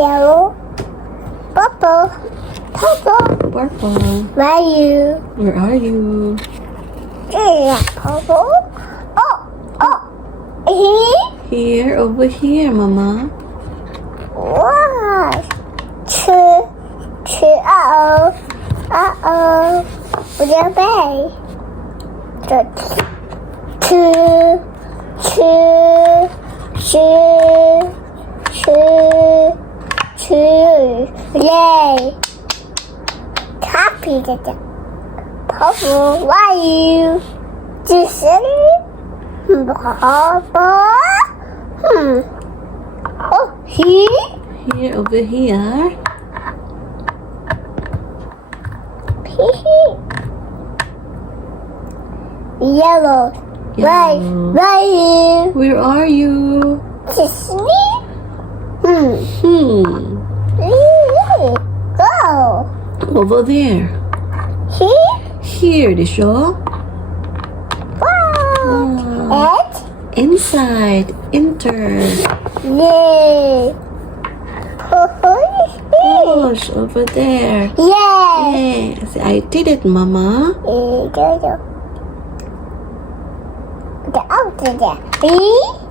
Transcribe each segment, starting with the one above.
Yellow. Purple. Purple. Purple. Where are you? Where are you? Yeah, purple. Oh, oh. Here. Here, over here, Mama. Wow. Two. Uh-oh. Uh-oh. Where's your bag? Two. Yay. Copy it. Purple, why you? Jason? Purple? Oh, here? Here, over here. Yellow. Right, Yellow. right. Where are you? Just me. Go. Over there. Here. Here, the show. Wow. Inside. Enter. Yay. Push over there. Yay. Yes, I did it, Mama. Go. Get out of there.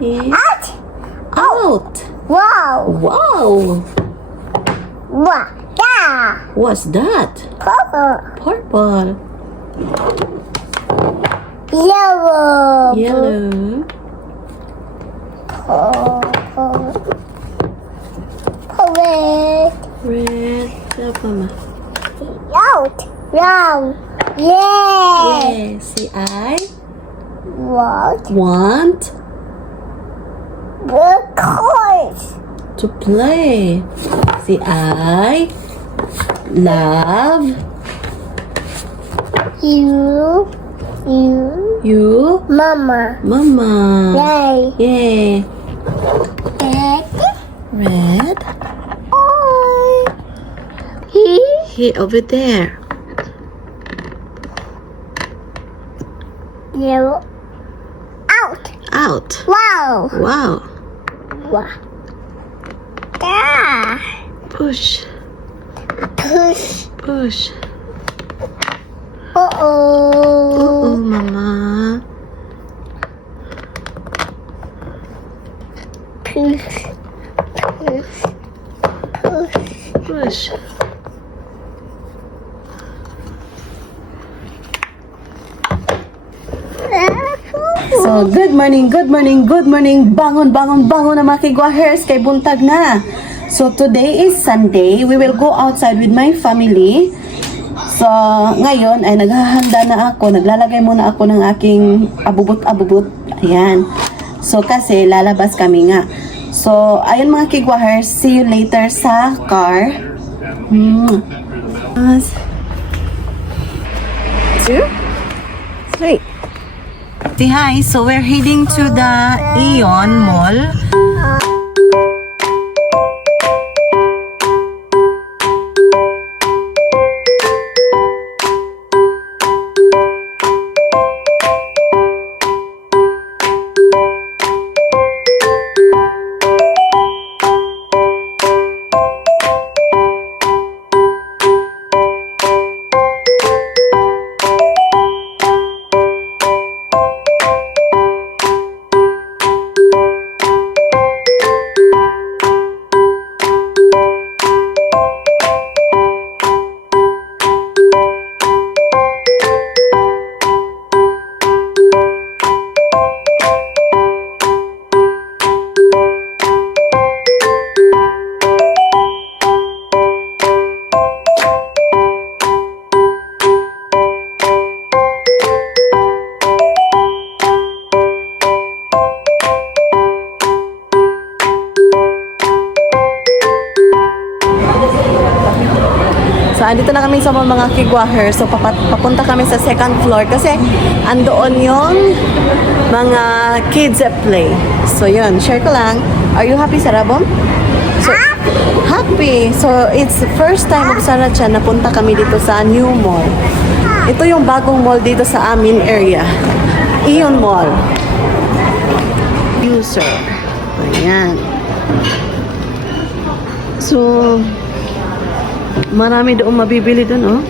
Yeah. Out. Out. Wow. Wow. Wow. Yeah. What's that? Purple. Purple. Yellow. Yellow. Purple. Red. Red. Look, Mama. Out. Round. Yay. Yes. See, I What? want The coins. to play. See, I love You. you, Mama. Mama. Yay. Yay. Red. Red. Oh. He. Here, over there. Yellow. Out. Out. Wow. Wow. Wow. Ah. Push. Push. Push. Uh-oh. Oh, Mama. Push. Push. Push. Push. So, good morning. Bangon na mga kigwahers kay buntag na. So, today is Sunday. We will go outside with my family. So, ngayon ay naghahanda na ako. Naglalagay muna ako ng aking abubot. Ayan. So, kasi lalabas kami nga. So, ayun mga kigwahers. See you later sa car. Two, three. Say hi. So we're heading to the Aeon Mall. So, andito na kami sa mga kigwaher. So, papunta kami sa second floor kasi andoon yung mga kids at play. So, yun. Share ko lang. Are you happy, Sarabong? So, happy. So, it's the first time of Sarah Chan na punta kami dito sa new mall. Ito yung bagong mall dito sa amin area. Aeon Mall. User. Ayan. So, marami doon mabibili doon, oh.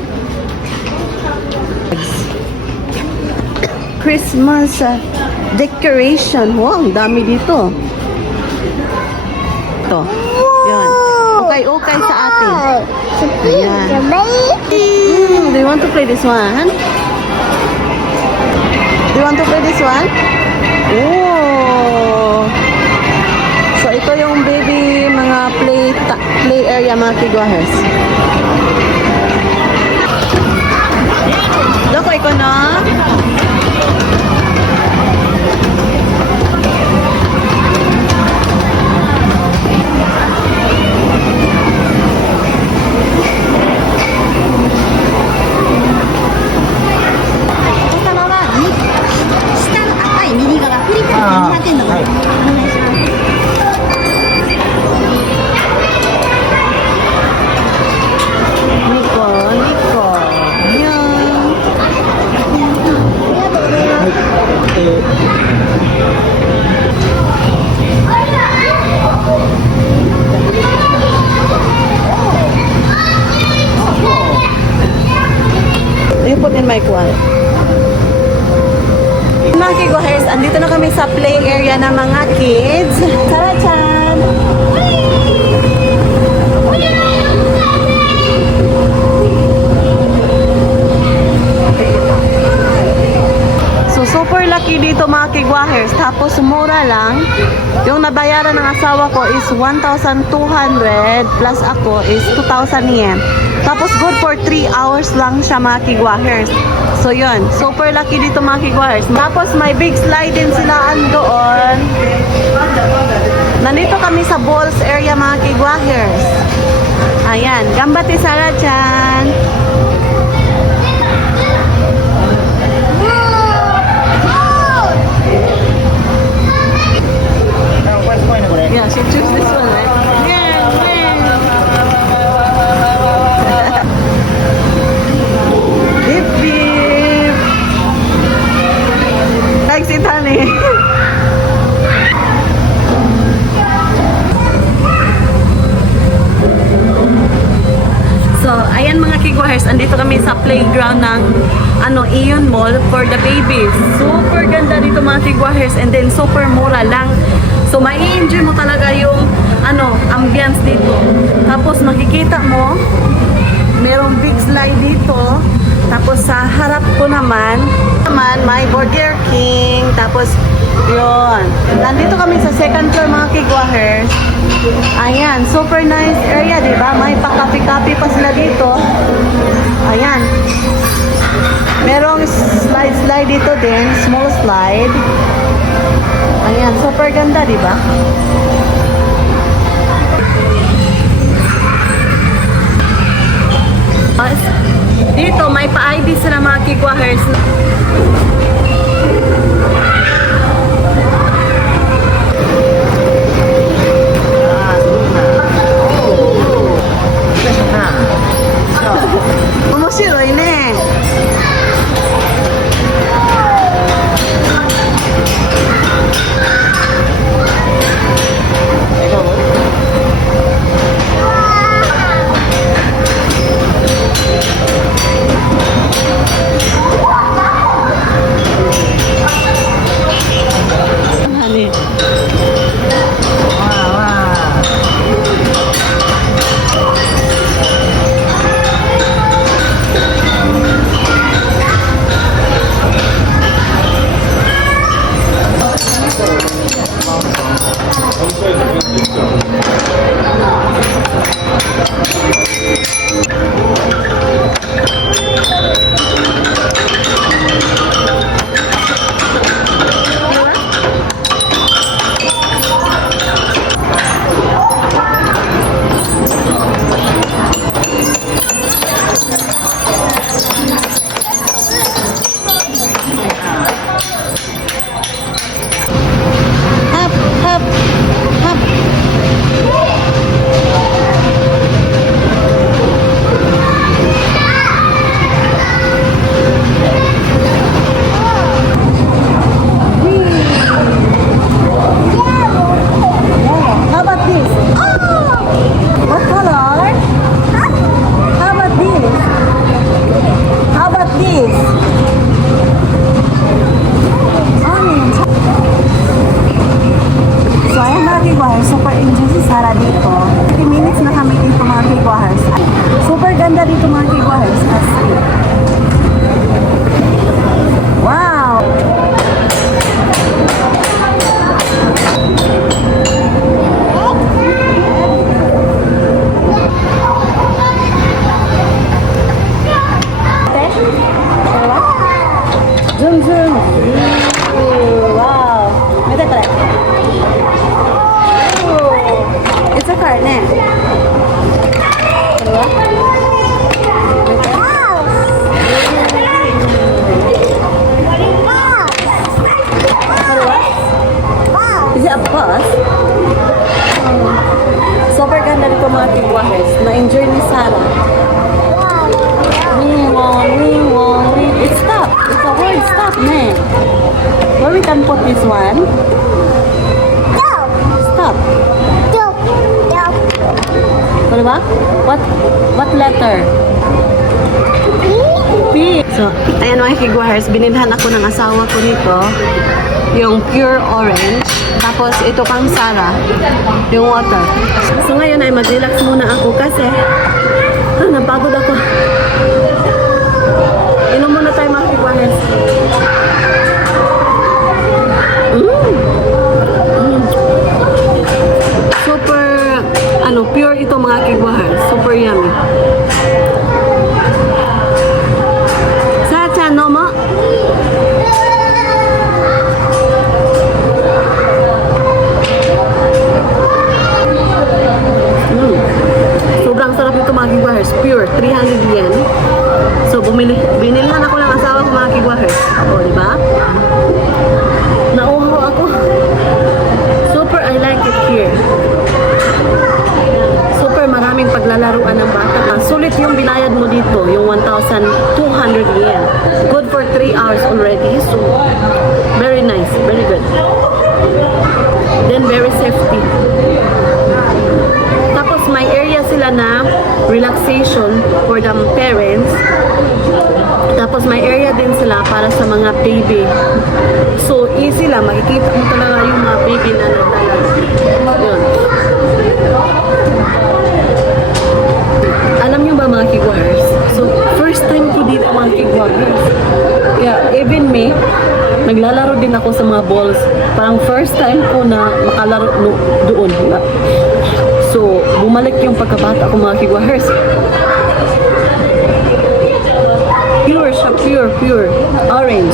Christmas decoration. Wow, ang dami dito. Ito. Yan. Okay sa atin. Ayan. Do you want to play this one? Do you want to play this one? Oh. So, ito yung baby mga play area mga kigwahers. Doko, ikaw na? You put in my kuwan. Mga kigwahers, andito na kami sa play area ng mga kids. Tara-chan! So, super lucky dito mga kigwahers. Tapos, mura lang. Yung nabayaran ng asawa ko is 1,200 plus ako is 2,000 yen. Tapos, good for 3 hours lang siya mga kigwahers. So, yun. Super lucky dito mga kigwahers. Tapos, may big slide din sila doon. Nandito kami sa balls area mga kigwahers. Ayan. Gambate Sara-chan. Yeah, she choose this one, right? Yeah, Beep, beep. Thanks, Itani. So, ayan mga kigwahers, andito kami sa playground ng Ion Mall for the babies. Super ganda dito mga kigwahers, and then super mura lang. So, mai-enjoy mo talaga yung ambience dito. Tapos, makikita mo, merong big slide dito. Tapos, sa harap ko naman, may Burger King. Tapos, yun. Nandito kami sa second floor mga kigwahers. Ayan, super nice area, diba? May pa-kape-kape pa sila dito. Ayan. Merong slide dito din, small slide. Ayan, super ganda, di ba? Dito, may pa-ID sila mga kigwahers. Omoshiroi ne. can put this one. Go. Stop. Go. Go. What about? What letter? P. So, ayan mga kiguahers, binilhan ako ng asawa ko nito. Yung pure orange. Tapos ito pang Sara. Yung water. So ngayon ay mag-relax muna ako kasi napagod ako. Inom muna tayo mga kiguahers. Super, pure ito mga kiguahers. Super yummy. Sa no mo? Sobrang sarap nito mga kiguahers. Pure, 300 yen. So, binilhan ako ng asawa ko mga kiguahers. O, diba? Nauhaw ako. Super, I like it here. Super, maraming paglalaruan ng bata. Sulit yung binayad mo dito, yung 1,200 yen. Good for 3 hours already. So, very nice. Very good. Then, very safety. Tapos may area sila na relaxation for the parents. Tapos may area din sila para sa mga baby. So easy lang, makikita mo talaga yung mga baby na nagdala. Yun. Alam nyo ba mga kiguahers? So first time ko dito mga kiguahers. Yeah, even me, naglalaro din ako sa mga balls. Parang first time ko na makalaro doon. So, bumalik yung pagkabata ko mga kiguahers. Pure siya, pure. Orange.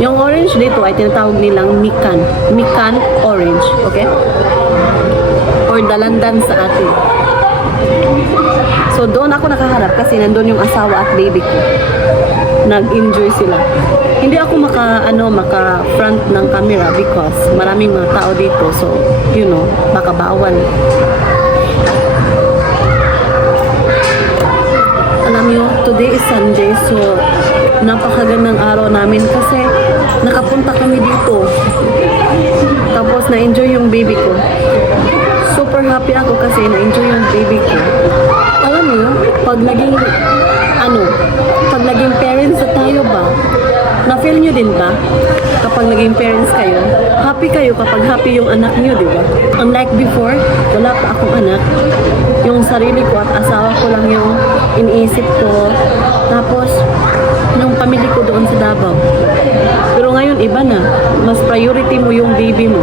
Yung orange dito ay tinatawag nilang mikan. Mikan orange, okay? Or dalandan sa atin. So, doon ako nakaharap kasi nandun yung asawa at baby ko. Nag-enjoy sila. Hindi ako maka-front ng camera because maraming mga tao dito. So, baka bawal. Alam nyo, today is Sunday. So, napakagandang araw namin kasi nakapunta kami dito. Tapos, na-enjoy yung baby ko. Super happy ako kasi na-enjoy yung baby ko. Alam nyo, pag naging parents na tayo ba, na-feel nyo din ba? Kapag naging parents kayo, happy kayo kapag happy yung anak nyo, di ba? Unlike before, wala pa akong anak. Yung sarili ko at asawa ko lang yung iniisip ko. Tapos, yung pamilya ko doon sa Davao. Pero ngayon, iba na. Mas priority mo yung baby mo.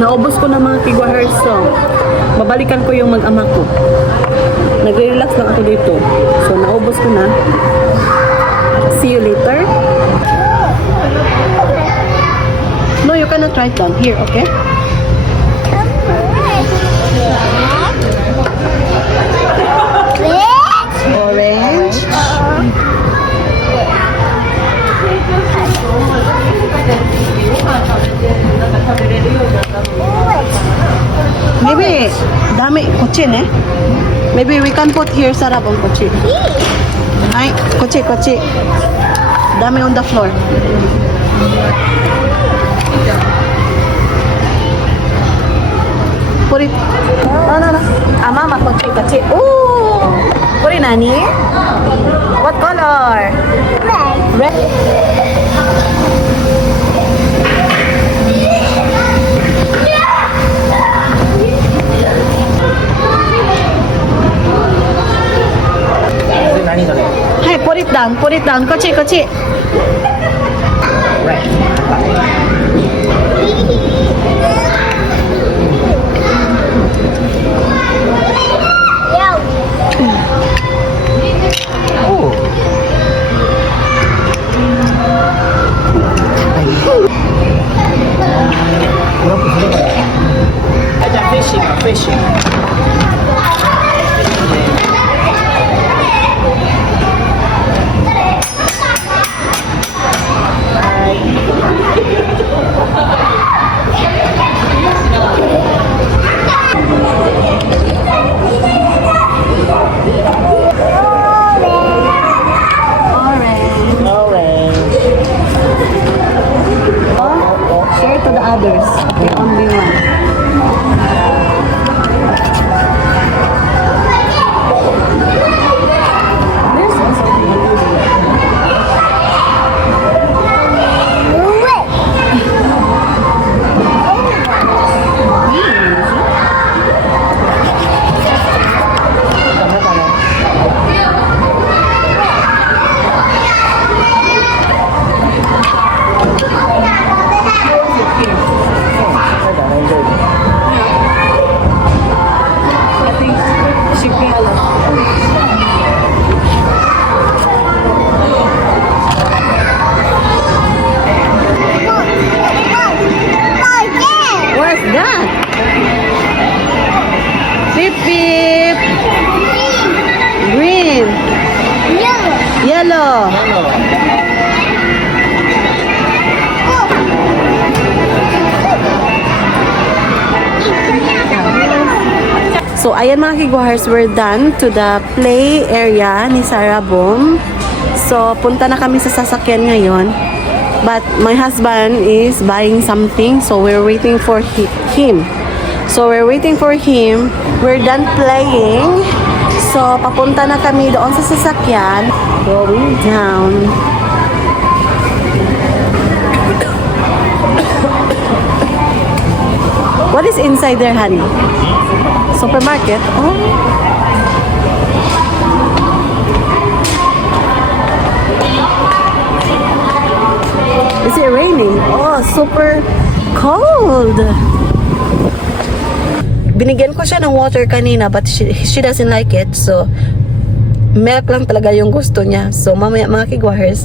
Naubos ko na mga kiguahers, so babalikan ko yung mag-ama ko. Nag-relax lang ako dito. So, naubos ko na. See you later. No, you cannot try it down. Here, okay? Orange. Maybe, dami, kutsin eh. Maybe we can put here sarap ang kutsin. Ay, kutsi. Dami on the floor. Put it. No. Mama, kutsi. Ooh! Put it, Nani. What color? Red. Hey, put it down. Kotchi. Fishing. ayan mga kigwahers, we're done to the play area ni Sarah Boom. So, punta na kami sa sasakyan ngayon. But my husband is buying something, so we're waiting for him. So, we're waiting for him. We're done playing. So, papunta na kami doon sa sasakyan. Going down. What is inside there, honey? Supermarket? Oh. Is it raining? Oh, super cold. Binigyan ko siya ng water kanina but she doesn't like it. So, milk lang talaga yung gusto niya. So, mamaya mga kigwahers,